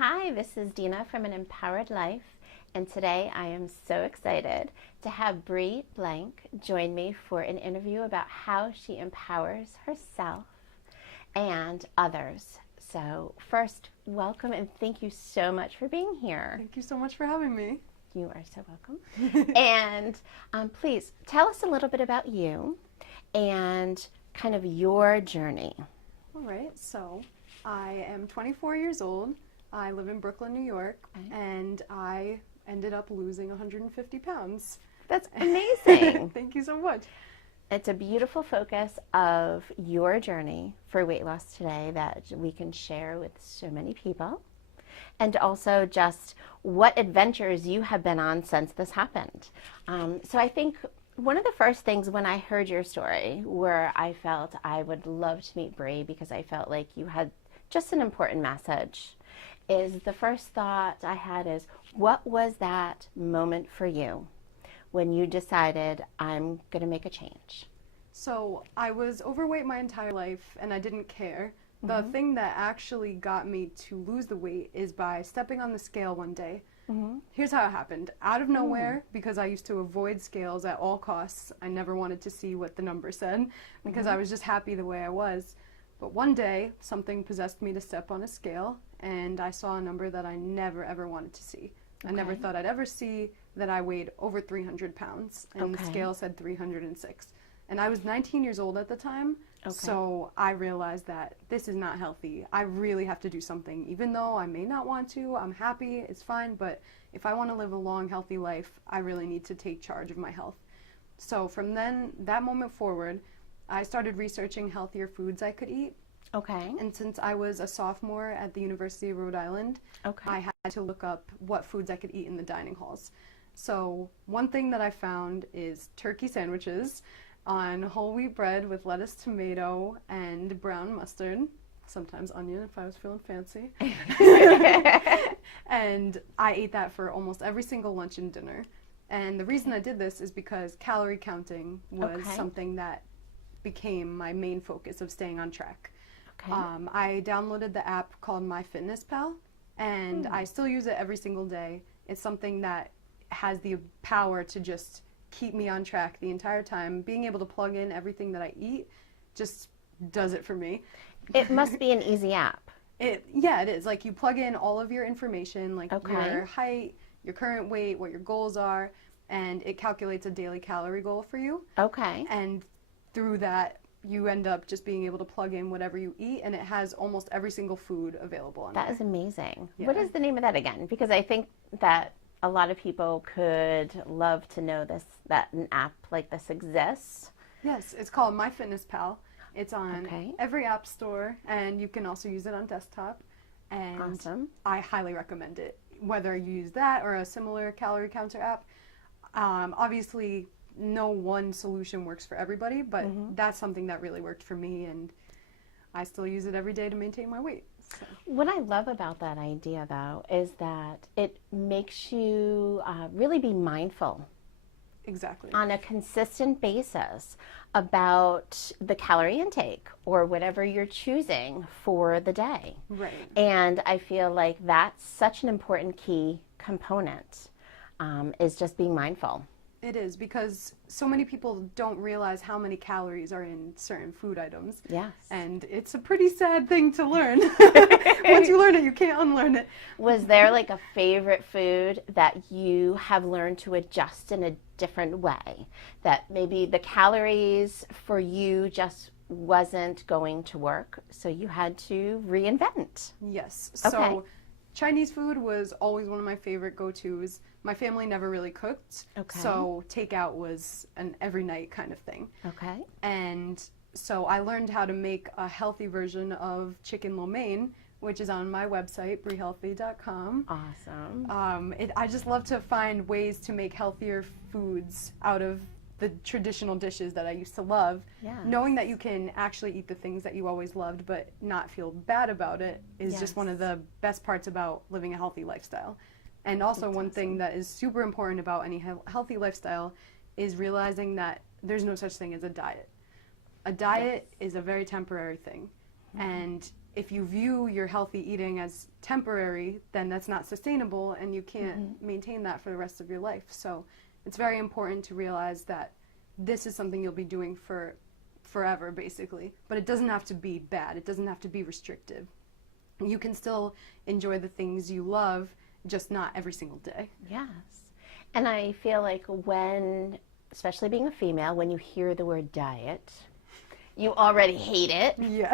Hi, this is Dina from An Empowered Life, and today I am so excited to have Bri Blank join me for an interview about how she empowers herself and others. So first, welcome and thank you so much for being here. Thank you so much for having me. You are so welcome. And please tell us a little bit about you and kind of your journey. All right, so I am 24 years old. I live in Brooklyn, New York, and I ended up losing 150 pounds. That's amazing. Thank you so much. It's a beautiful focus of your journey for weight loss today that we can share with so many people. And also just what adventures you have been on since this happened. So I think one of the first things when I heard your story where I felt I would love to meet Bri because I felt like you had just an important message is the first thought I had is, what was that moment for you when you decided I'm going to make a change? So I was overweight my entire life and I didn't care. The thing that actually got me to lose the weight is by stepping on the scale one day. Here's how it happened. Out of nowhere, because I used to avoid scales at all costs, I never wanted to see what the number said because I was just happy the way I was. But one day, something possessed me to step on a scale, and I saw a number that I never ever wanted to see. I never thought I'd ever see that I weighed over 300 pounds, and the scale said 306. And I was 19 years old at the time, so I realized that this is not healthy. I really have to do something. Even though I may not want to, I'm happy, it's fine, but if I want to live a long, healthy life, I really need to take charge of my health. So from then, that moment forward, I started researching healthier foods I could eat. And since I was a sophomore at the University of Rhode Island, I had to look up what foods I could eat in the dining halls. So one thing that I found is turkey sandwiches on whole wheat bread with lettuce, tomato, and brown mustard, sometimes onion if I was feeling fancy. And I ate that for almost every single lunch and dinner. And the reason I did this is because calorie counting was something that became my main focus of staying on track. I downloaded the app called MyFitnessPal, and I still use it every single day. It's something that has the power to just keep me on track the entire time. Being able to plug in everything that I eat just does it for me. It must be an easy app. Yeah, it is. Like, you plug in all of your information, like your height, your current weight, what your goals are, and it calculates a daily calorie goal for you. And through that, you end up just being able to plug in whatever you eat, and it has almost every single food available on That is amazing. What is the name of that again? Because I think that a lot of people could love to know this, that an app like this exists. Yes, it's called MyFitnessPal. It's on every app store, and you can also use it on desktop. And I highly recommend it, whether you use that or a similar calorie counter app. Obviously, no one solution works for everybody, but that's something that really worked for me, and I still use it every day to maintain my weight. So. What I love about that idea, though, is that it makes you really be mindful. On a consistent basis about the calorie intake or whatever you're choosing for the day. And I feel like that's such an important key component, is just being mindful. It is, because so many people don't realize how many calories are in certain food items. And it's a pretty sad thing to learn. Once you learn it, you can't unlearn it. Was there like a favorite food that you have learned to adjust in a different way? That maybe the calories for you just wasn't going to work, so you had to reinvent? Yes. So Chinese food was always one of my favorite go-tos. My family never really cooked, so takeout was an every night kind of thing. And so I learned how to make a healthy version of chicken lo mein, which is on my website, brihealthy.com. I just love to find ways to make healthier foods out of the traditional dishes that I used to love. Knowing that you can actually eat the things that you always loved but not feel bad about it is just one of the best parts about living a healthy lifestyle. And also one thing that is super important about any healthy lifestyle is realizing that there's no such thing as a diet. A diet is a very temporary thing. And if you view your healthy eating as temporary, then that's not sustainable and you can't maintain that for the rest of your life. So it's very important to realize that this is something you'll be doing for forever, basically. But it doesn't have to be bad. It doesn't have to be restrictive. You can still enjoy the things you love, just not every single day. Yes. And I feel like when, especially being a female, when you hear the word diet, you already hate it. Yeah.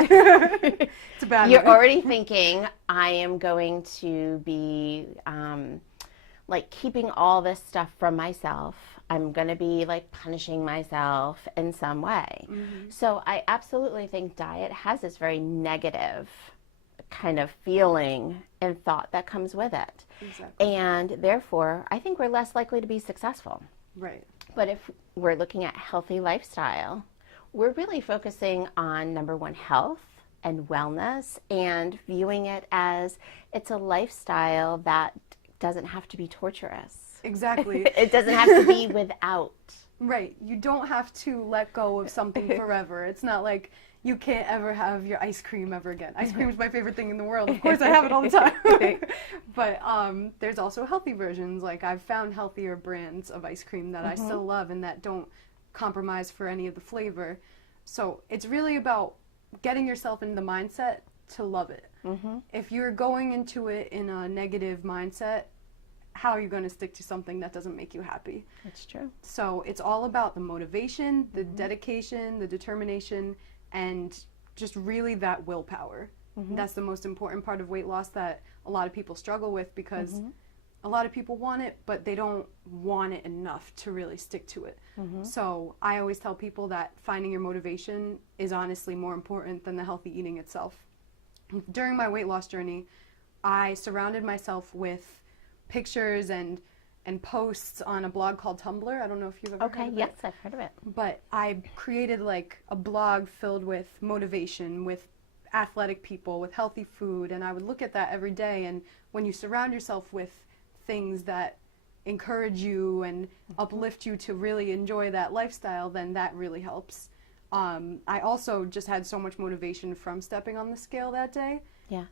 It's a bad You're word. already thinking, I am going to be like keeping all this stuff from myself. I'm going to be like punishing myself in some way. So I absolutely think diet has this very negative kind of feeling and thought that comes with it. Exactly. And therefore, I think we're less likely to be successful. Right. But if we're looking at healthy lifestyle, we're really focusing on, number one, health and wellness, and viewing it as it's a lifestyle that doesn't have to be torturous. Exactly. It doesn't have to be without. Right. You don't have to let go of something forever. It's not like you can't ever have your ice cream ever again. Ice cream is my favorite thing in the world. Of course, I have it all the time. But there's also healthy versions. Like, I've found healthier brands of ice cream that I still love and that don't compromise for any of the flavor. So it's really about getting yourself in the mindset to love it. If you're going into it in a negative mindset, how are you going to stick to something that doesn't make you happy? That's true. So it's all about the motivation, the dedication, the determination, and just really that willpower. That's the most important part of weight loss that a lot of people struggle with, because a lot of people want it, but they don't want it enough to really stick to it. So I always tell people that finding your motivation is honestly more important than the healthy eating itself. During my weight loss journey, I surrounded myself with pictures and posts on a blog called Tumblr. I don't know if you've ever heard of it. Yes, I've heard of it. But I created like a blog filled with motivation, with athletic people, with healthy food, and I would look at that every day. And when you surround yourself with things that encourage you and uplift you to really enjoy that lifestyle, then that really helps. I also just had so much motivation from stepping on the scale that day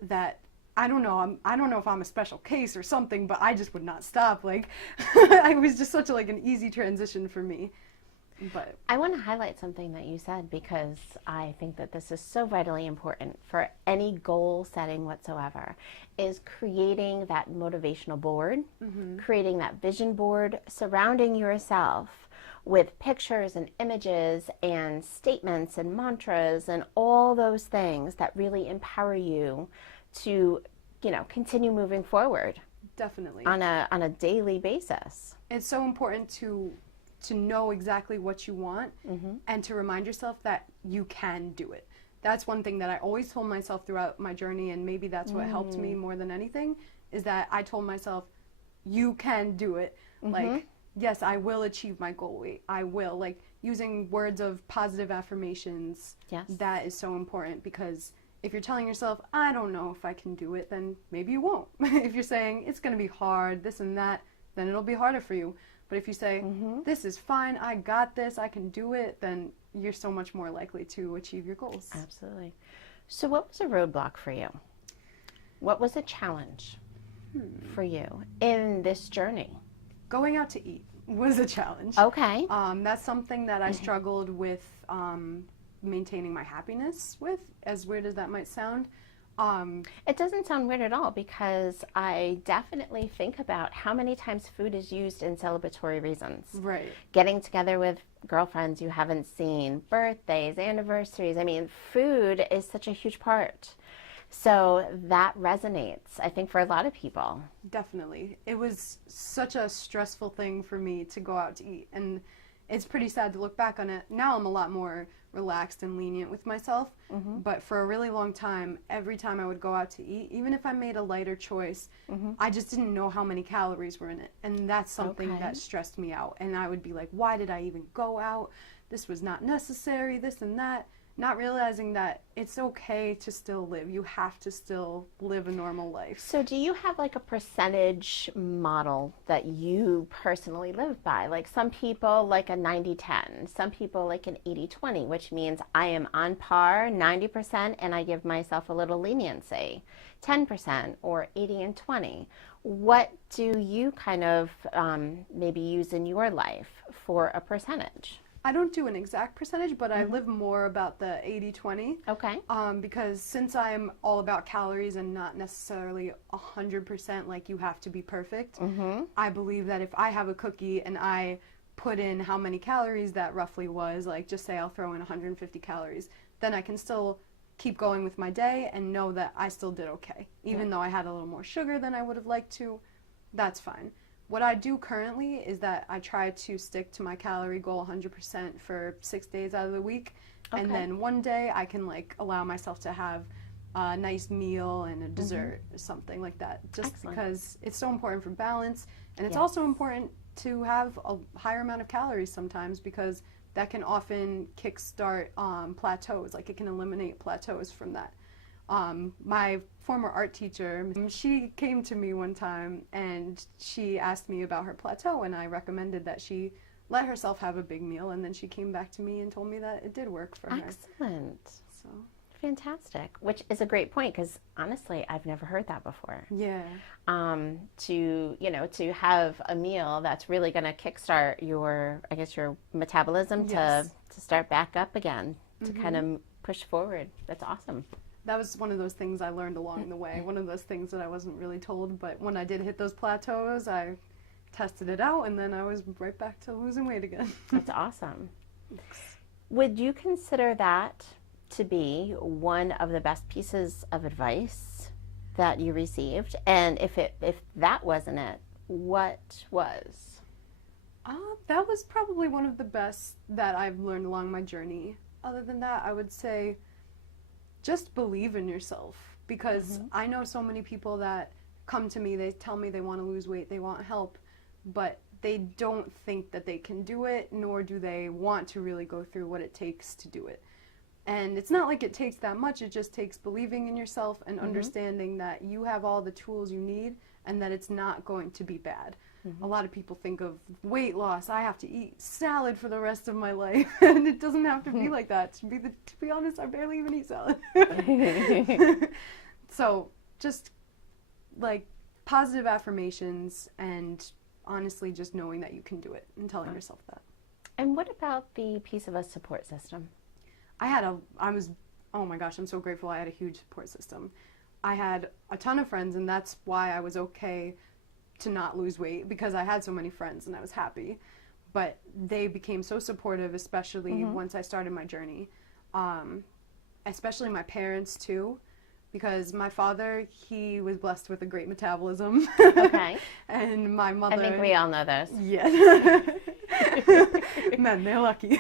that I don't know if I'm a special case or something, but I just would not stop. Like, it was just such an easy transition for me. But I want to highlight something that you said, because I think that this is so vitally important for any goal setting whatsoever, is creating that motivational board, creating that vision board, surrounding yourself with pictures and images and statements and mantras and all those things that really empower you to, continue moving forward. Definitely. On a daily basis. It's so important to know exactly what you want and to remind yourself that you can do it. That's one thing that I always told myself throughout my journey, and maybe that's what helped me more than anything, is that I told myself, you can do it. Like, yes, I will achieve my goal weight. I will. Like, using words of positive affirmations, that is so important, because if you're telling yourself, I don't know if I can do it, then maybe you won't. If you're saying, it's going to be hard, this and that, then it'll be harder for you. But if you say, this is fine, I got this, I can do it, then you're so much more likely to achieve your goals. Absolutely. So what was a roadblock for you? What was a challenge for you in this journey? Going out to eat was a challenge. Okay. That's something that I struggled with maintaining my happiness with, as weird as that might sound. It doesn't sound weird at all, because I definitely think about how many times food is used in celebratory reasons. Right. Getting together with girlfriends you haven't seen, birthdays, anniversaries. I mean, food is such a huge part. So that resonates, I think, for a lot of people. Definitely. It was such a stressful thing for me to go out to eat, and it's pretty sad to look back on it. Now I'm a lot more relaxed and lenient with myself, but for a really long time, every time I would go out to eat, even if I made a lighter choice, I just didn't know how many calories were in it, and that's something that stressed me out. And I would be like, why did I even go out? This was not necessary, this and that. not realizing that it's okay to still live. You have to still live a normal life. So do you have like a percentage model that you personally live by? Like some people like a 90-10, some people like an 80-20, which means I am on par 90% and I give myself a little leniency, 10% or 80 and 20. What do you kind of maybe use in your life for a percentage? I don't do an exact percentage, but I live more about the 80-20. Okay. Because since I'm all about calories and not necessarily 100% like you have to be perfect, I believe that if I have a cookie and I put in how many calories that roughly was, like just say I'll throw in 150 calories, then I can still keep going with my day and know that I still did okay. Even though I had a little more sugar than I would have liked to, that's fine. What I do currently is that I try to stick to my calorie goal 100% for 6 days out of the week. And then one day I can like allow myself to have a nice meal and a dessert or something like that. Just because it's so important for balance. And it's also important to have a higher amount of calories sometimes because that can often kickstart plateaus. Like it can eliminate plateaus from that. My former art teacher, she came to me one time and she asked me about her plateau, and I recommended that she let herself have a big meal, and then she came back to me and told me that it did work for her. Excellent. So Fantastic. Which is a great point because honestly, I've never heard that before. yeah. To have a meal that's really going to kickstart your metabolism to start back up again, to kind of push forward. That's awesome. That was one of those things I learned along the way, one of those things that I wasn't really told, but when I did hit those plateaus, I tested it out, and then I was right back to losing weight again. That's awesome. Would you consider that to be one of the best pieces of advice that you received? And if that wasn't it, what was? That was probably one of the best that I've learned along my journey. Other than that, I would say just believe in yourself, because I know so many people that come to me, they tell me they want to lose weight, they want help, but they don't think that they can do it, nor do they want to really go through what it takes to do it. And it's not like it takes that much, it just takes believing in yourself and understanding that you have all the tools you need and that it's not going to be bad. A lot of people think of weight loss, I have to eat salad for the rest of my life, and it doesn't have to be like that. To be honest, I barely even eat salad. So just like positive affirmations and honestly just knowing that you can do it and telling yourself that. And what about the piece of a support system? Oh my gosh, I'm so grateful I had a huge support system. I had a ton of friends, and that's why I was okay to not lose weight, because I had so many friends and I was happy. But they became so supportive, especially once I started my journey. Especially my parents too, because my father, he was blessed with a great metabolism. Okay. And my mother... I think we all know those. Yeah. Men, they're lucky.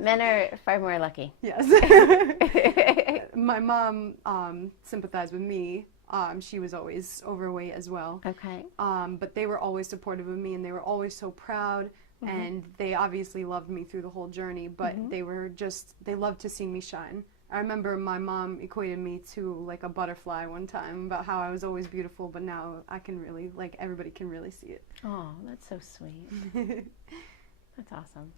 Men are far more lucky. Yes. My mom sympathized with me. She was always overweight as well. Okay. But they were always supportive of me, and they were always so proud, and they obviously loved me through the whole journey, but they loved to see me shine. I remember my mom equated me to like a butterfly one time about how I was always beautiful, but now I can really, like, everybody can really see it. Oh, that's so sweet. That's awesome.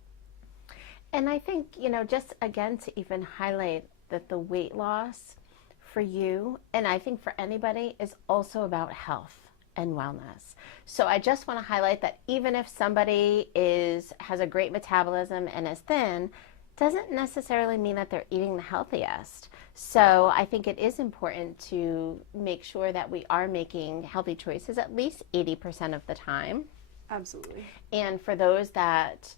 And I think, just again to even highlight that the weight loss for you, and I think for anybody, is also about health and wellness. So I just want to highlight that even if somebody has a great metabolism and is thin, doesn't necessarily mean that they're eating the healthiest. So I think it is important to make sure that we are making healthy choices at least 80% of the time. Absolutely. And for those that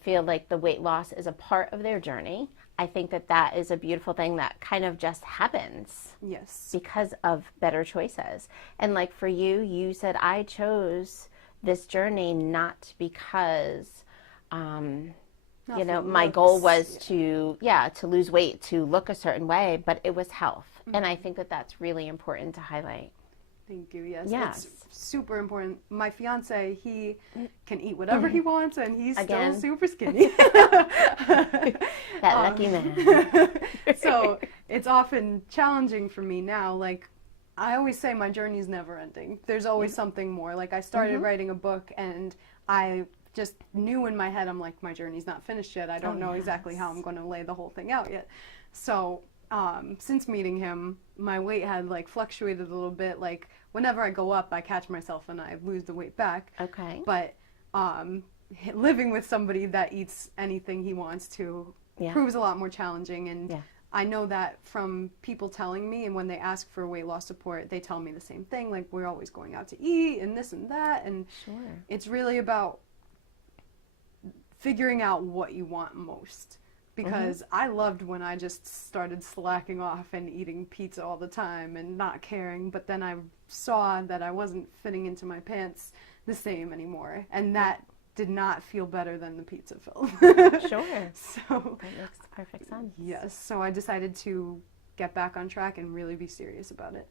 feel like the weight loss is a part of their journey, I think that is a beautiful thing that kind of just happens. Yes. Because of better choices. And like for you, you said, I chose this journey not because, my goal was to lose weight, to look a certain way, but it was health. And I think that that's really important to highlight. Thank you. Yes. Yes. It's super important. My fiance, he can eat whatever he wants, and he's still super skinny. That lucky man. So it's often challenging for me now. Like, I always say my journey's never ending. There's always something more. Like, I started writing a book, and I just knew in my head, I'm like, my journey's not finished yet. I don't know exactly how I'm going to lay the whole thing out yet. So since meeting him, my weight had like fluctuated a little bit. Like, whenever I go up, I catch myself and I lose the weight back. Okay. But living with somebody that eats anything he wants to proves a lot more challenging. And I know that from people telling me, and when they ask for weight loss support, they tell me the same thing. Like, we're always going out to eat and this and that. And it's really about figuring out what you want most. Because I loved when I just started slacking off and eating pizza all the time and not caring, but then I saw that I wasn't fitting into my pants the same anymore, and that did not feel better than the pizza film. Sure. So that makes perfect sense. Yes, so I decided to get back on track and really be serious about it.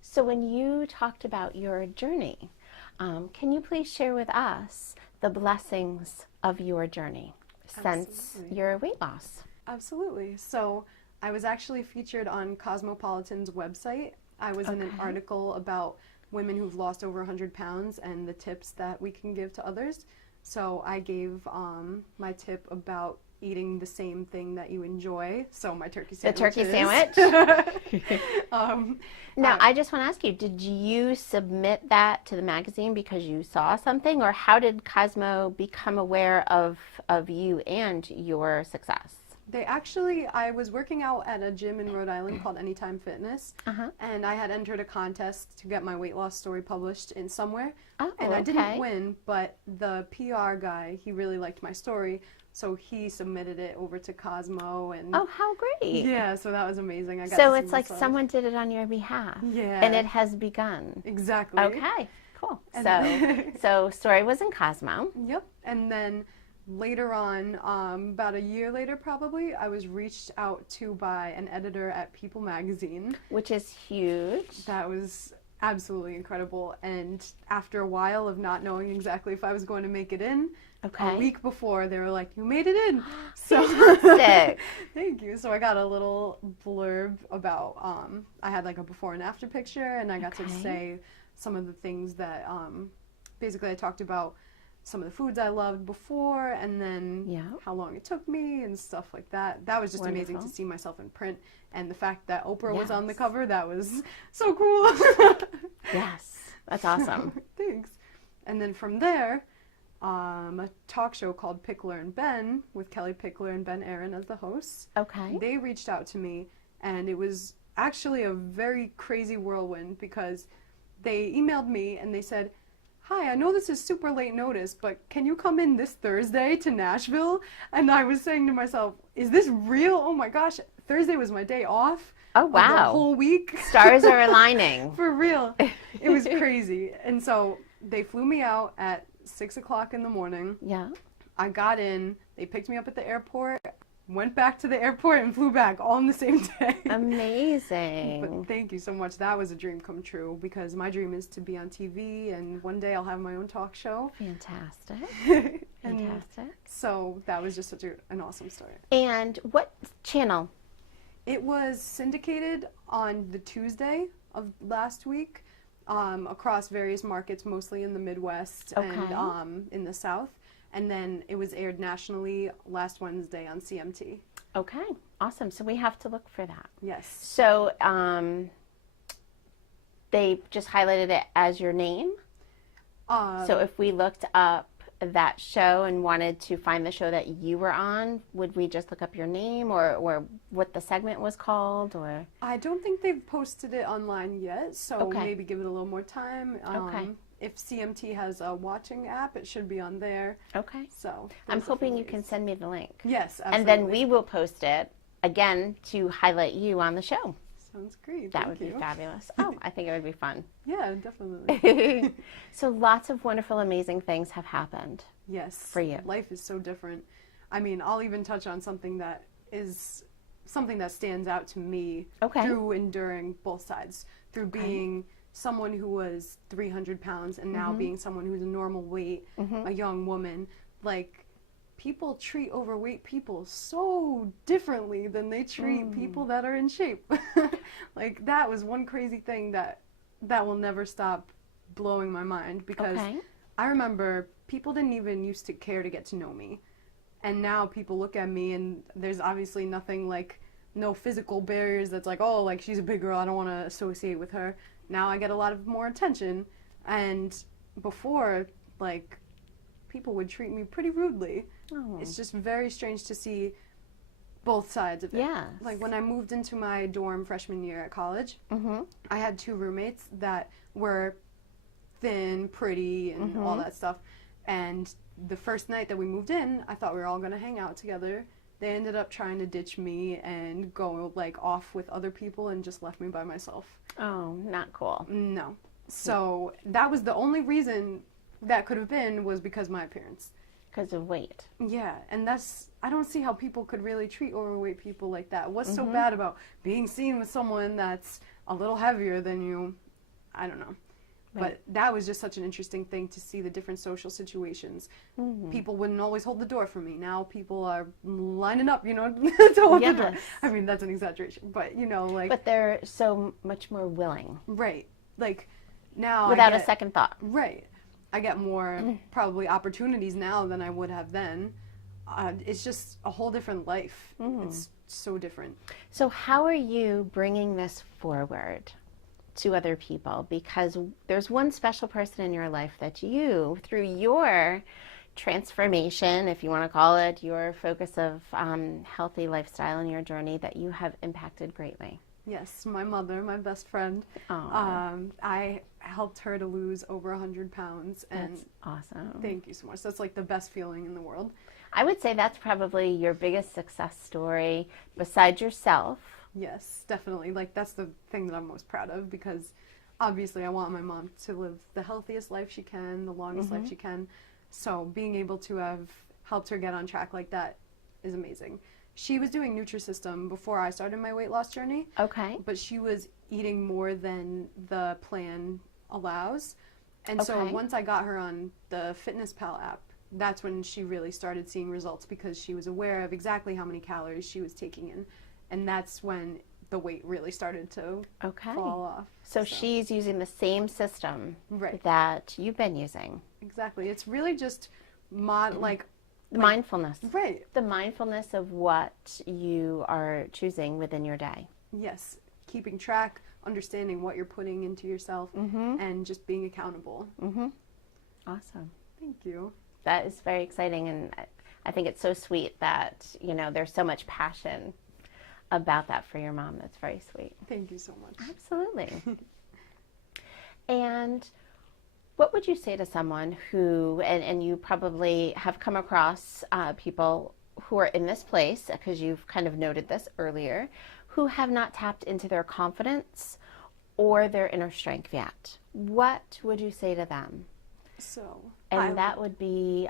So when you talked about your journey, can you please share with us the blessings of your journey since your weight loss? Absolutely. So I was actually featured on Cosmopolitan's website. I was in an article about women who've lost over 100 pounds and the tips that we can give to others. So I gave my tip about eating the same thing that you enjoy. So my turkey sandwich. The turkey sandwich? Now, I I just want to ask you, did you submit that to the magazine because you saw something, or how did Cosmo become aware of you and your success? I was working out at a gym in Rhode Island called Anytime Fitness, and I had entered a contest to get my weight loss story published in somewhere, and I didn't win, but the PR guy, he really liked my story, so he submitted it over to Cosmo. And oh, how great. Yeah, so that was amazing. I got so to it's see like myself. someone did it on your behalf. Yeah. And it has begun. Exactly. Okay, cool. So story was in Cosmo. Yep. And then later on, about a year later probably, I was reached out to by an editor at People magazine. Which is huge. That was absolutely incredible. And after a while of not knowing exactly if I was going to make it in, a week before, they were like, you made it in. So fantastic. Thank you. So I got a little blurb about, I had like a before and after picture, and I got to say some of the things that, basically I talked about some of the foods I loved before, and then how long it took me and stuff like that. That was just amazing to see myself in print, and the fact that Oprah was on the cover, that was so cool. Yes, that's awesome. Thanks. And then from there, a talk show called Pickler and Ben with Kelly Pickler and Ben Aaron as the hosts. Okay. They reached out to me, and it was actually a very crazy whirlwind because they emailed me and they said, hi, I know this is super late notice, but can you come in this Thursday to Nashville? And I was saying to myself, is this real? Oh my gosh, Thursday was my day off. Oh, wow. The whole week. Stars are aligning. For real. It was crazy. And so they flew me out at 6 o'clock in the morning. Yeah. I got in, they picked me up at the airport, went back to the airport and flew back all in the same day. Amazing. But thank you so much. That was a dream come true because my dream is to be on TV, and one day I'll have my own talk show. Fantastic. Fantastic. So that was just such an awesome story. And what channel? It was syndicated on the Tuesday of last week across various markets, mostly in the Midwest and in the South. And then it was aired nationally last Wednesday on CMT. Okay, awesome. So we have to look for that. Yes. So they just highlighted it as your name. So if we looked up that show and wanted to find the show that you were on, would we just look up your name or what the segment was called? Or I don't think they've posted it online yet, so maybe give it a little more time. If CMT has a watching app, it should be on there. Okay. So I'm hoping you can send me the link. Yes, absolutely. And then we will post it again to highlight you on the show. Sounds great. That would be fabulous. Oh, I think it would be fun. Yeah, definitely. So lots of wonderful, amazing things have happened. Yes. For you. Life is so different. I mean, I'll even touch on something that stands out to me through enduring both sides, through being someone who was 300 pounds and now being someone who's a normal weight, a young woman, like, people treat overweight people so differently than they treat people that are in shape. Like, that was one crazy thing that will never stop blowing my mind, because I remember people didn't even used to care to get to know me. And now people look at me and there's obviously nothing, like, no physical barriers that's like, oh, like, she's a big girl, I don't want to associate with her. Now I get a lot of more attention. And before, like, people would treat me pretty rudely. Oh. It's just very strange to see both sides of it. Yes. Like, when I moved into my dorm freshman year at college, I had 2 roommates that were thin, pretty, and all that stuff. And the first night that we moved in, I thought we were all going to hang out together. They ended up trying to ditch me and go, like, off with other people and just left me by myself. Oh, not cool. No. So that was the only reason that could have been, was because of my appearance. Because of weight. Yeah, and I don't see how people could really treat overweight people like that. What's so bad about being seen with someone that's a little heavier than you? I don't know. Right. But that was just such an interesting thing to see the different social situations. People wouldn't always hold the door for me. Now people are lining up, you know, to hold the door. I mean, that's an exaggeration, but, you know, like... But they're so much more willing. Right. Like, now without a second thought. Right. I get more, probably, opportunities now than I would have then. It's just a whole different life. It's so different. So how are you bringing this forward to other people? Because there's one special person in your life that you, through your transformation, if you want to call it, your focus of healthy lifestyle and your journey, that you have impacted greatly. Yes, my mother, my best friend. I helped her to lose over 100 pounds. And that's awesome. Thank you so much. That's like the best feeling in the world. I would say that's probably your biggest success story besides yourself. Yes, definitely. Like, that's the thing that I'm most proud of, because obviously I want my mom to live the healthiest life she can, the longest life she can. So being able to have helped her get on track like that is amazing. She was doing Nutrisystem before I started my weight loss journey. Okay. But she was eating more than the plan allows. And so once I got her on the MyFitnessPal app, that's when she really started seeing results, because she was aware of exactly how many calories she was taking in. And that's when the weight really started to fall off. So she's using the same system that you've been using. Exactly. It's really just mindfulness. Right. The mindfulness of what you are choosing within your day. Yes. Keeping track, understanding what you're putting into yourself, and just being accountable. Awesome. Thank you. That is very exciting, and I think it's so sweet that, you know, there's so much passion about that for your mom. That's very sweet. Thank you so much. Absolutely. And what would you say to someone who, and you probably have come across people who are in this place, because you've kind of noted this earlier, who have not tapped into their confidence or their inner strength yet. What would you say to them? And that would be,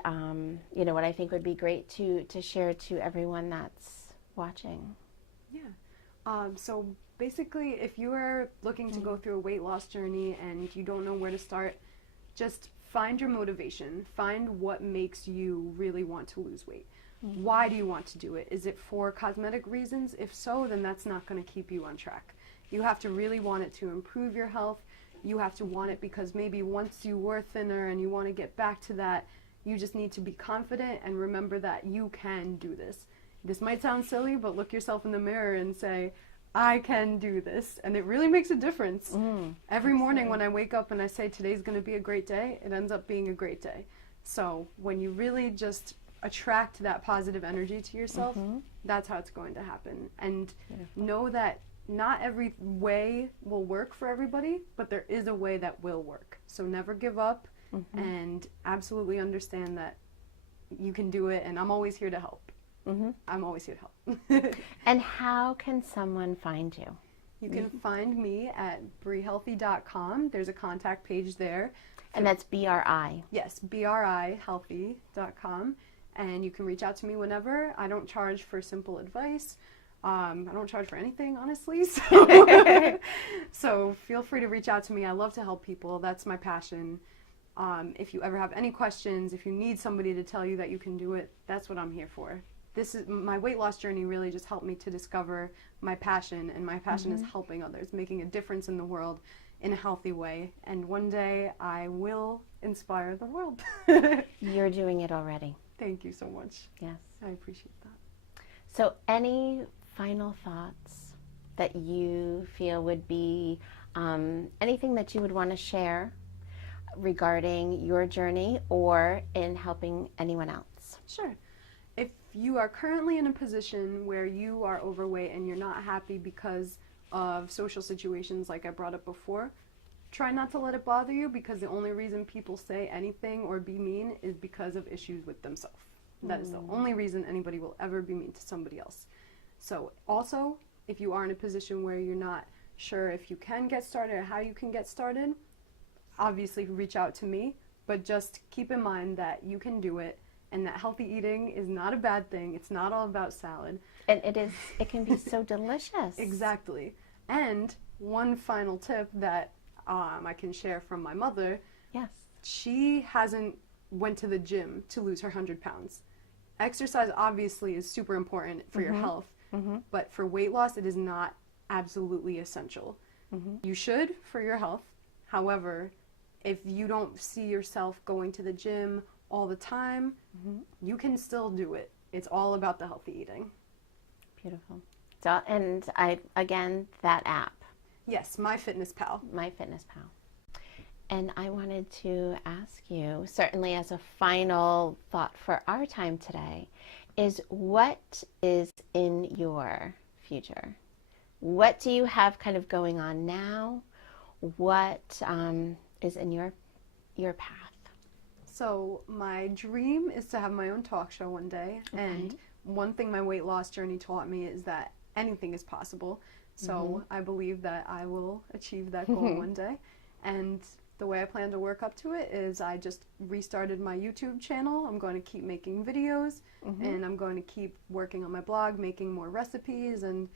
you know, what I think would be great to share to everyone that's watching. Yeah. So basically, if you are looking to go through a weight loss journey and you don't know where to start, just find your motivation. Find what makes you really want to lose weight. Why do you want to do it? Is it for cosmetic reasons? If so, then that's not going to keep you on track. You have to really want it to improve your health. You have to want it because maybe once you were thinner and you want to get back to that, you just need to be confident and remember that you can do this. This might sound silly, but look yourself in the mirror and say, I can do this. And it really makes a difference. Every morning when I wake up and I say today's going to be a great day, it ends up being a great day. So when you really just attract that positive energy to yourself, that's how it's going to happen. And know that not every way will work for everybody, but there is a way that will work. So never give up and absolutely understand that you can do it, and I'm always here to help. I'm always here to help. And how can someone find you? You can find me at brihealthy.com. There's a contact page there. And that's BRI. Yes, brihealthy.com. And you can reach out to me whenever. I don't charge for simple advice. I don't charge for anything, honestly. So, so feel free to reach out to me. I love to help people. That's my passion. If you ever have any questions, if you need somebody to tell you that you can do it, that's what I'm here for. This is my weight loss journey. Really just helped me to discover my passion, and my passion is helping others, making a difference in the world in a healthy way. And one day I will inspire the world. You're doing it already. Thank you so much. Yes. I appreciate that. So any final thoughts that you feel would be anything that you would want to share regarding your journey or in helping anyone else? Sure. If you are currently in a position where you are overweight and you're not happy because of social situations like I brought up before, try not to let it bother you, because the only reason people say anything or be mean is because of issues with themselves. That is the only reason anybody will ever be mean to somebody else. So also, if you are in a position where you're not sure if you can get started or how you can get started, obviously reach out to me, but just keep in mind that you can do it, and that healthy eating is not a bad thing. It's not all about salad. And it can be so delicious. Exactly. And one final tip that I can share from my mother. Yes. She hasn't went to the gym to lose her 100 pounds. Exercise obviously is super important for your health, but for weight loss it is not absolutely essential. You should for your health. However, if you don't see yourself going to the gym all the time, you can still do it. It's all about the healthy eating. Beautiful. So, and again, that app. Yes, MyFitnessPal. MyFitnessPal. And I wanted to ask you, certainly as a final thought for our time today, is what is in your future? What do you have kind of going on now? What is in your path? So my dream is to have my own talk show one day. Okay. And one thing my weight loss journey taught me is that anything is possible. So I believe that I will achieve that goal one day. And the way I plan to work up to it is I just restarted my YouTube channel. I'm going to keep making videos, and I'm going to keep working on my blog, making more recipes, and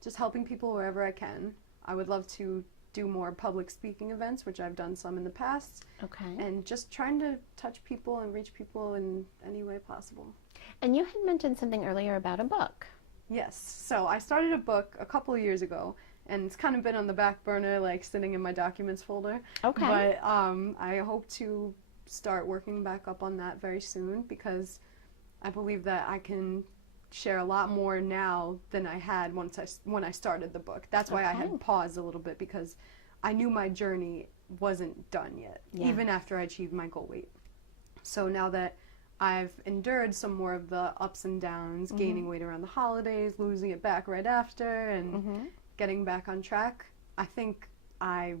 just helping people wherever I can. I would love to do more public speaking events, which I've done some in the past. Okay. And just trying to touch people and reach people in any way possible. And you had mentioned something earlier about a book. Yes. So I started a book a couple of years ago, and it's kind of been on the back burner, like sitting in my documents folder. Okay. But I hope to start working back up on that very soon, because I believe that I can share a lot more now than I had when I started the book. That's why I had paused a little bit, because I knew my journey wasn't done yet, even after I achieved my goal weight. So now that I've endured some more of the ups and downs, gaining weight around the holidays, losing it back right after, and getting back on track, I think I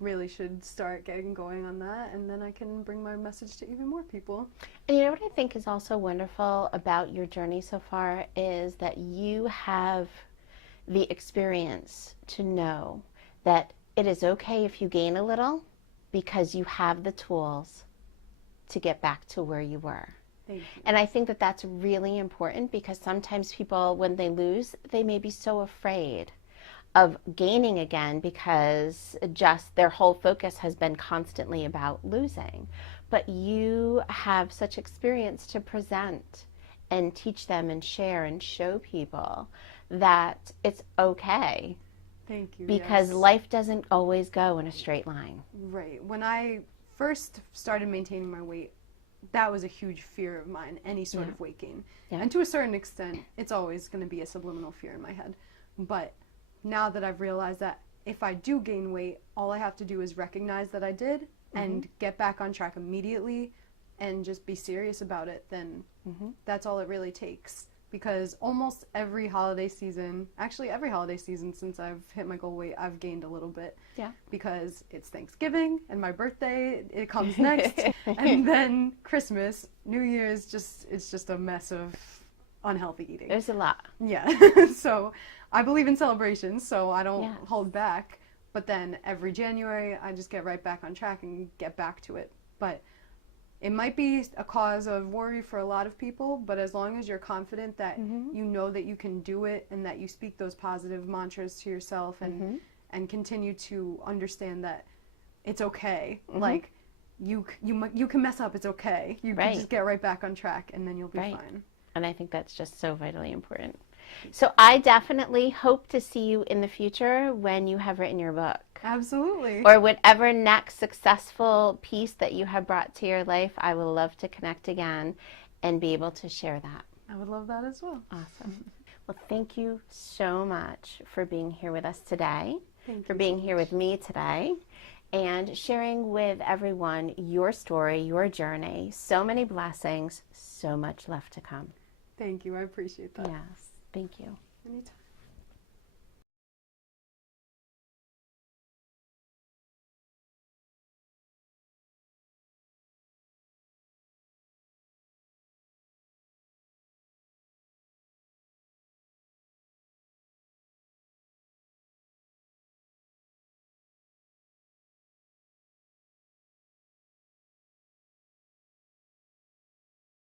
really should start getting going on that, and then I can bring my message to even more people. And you know what I think is also wonderful about your journey so far is that you have the experience to know that it is okay if you gain a little, because you have the tools to get back to where you were. Thank you. And I think that that's really important, because sometimes people, when they lose, they may be so afraid of gaining again, because just their whole focus has been constantly about losing. But you have such experience to present and teach them and share and show people that it's okay. Thank you. Because life doesn't always go in a straight line. Right. When I first started maintaining my weight, that was a huge fear of mine, any sort of weight gain. And to a certain extent, it's always going to be a subliminal fear in my head. But now that I've realized that if I do gain weight, all I have to do is recognize that I did and get back on track immediately and just be serious about it, then that's all it really takes. Because almost every holiday season, actually every holiday season since I've hit my goal weight, I've gained a little bit. Yeah. Because it's Thanksgiving and my birthday, it comes next. And then Christmas, New Year's, it's just a mess of unhealthy eating. There's a lot. Yeah. So I believe in celebrations, so I don't hold back. But then every January, I just get right back on track and get back to it. But it might be a cause of worry for a lot of people, but as long as you're confident that you know that you can do it and that you speak those positive mantras to yourself and continue to understand that it's okay. Like, you can mess up, it's okay. You can just get right back on track, and then you'll be fine. And I think that's just so vitally important. So I definitely hope to see you in the future when you have written your book. Absolutely. Or whatever next successful piece that you have brought to your life. I would love to connect again and be able to share that. I would love that as well. Awesome. Well, thank you so much for being here with us today, Thank being here with me today, and sharing with everyone your story, your journey. So many blessings, so much left to come. Thank you. I appreciate that. Yes. Thank you. Anytime.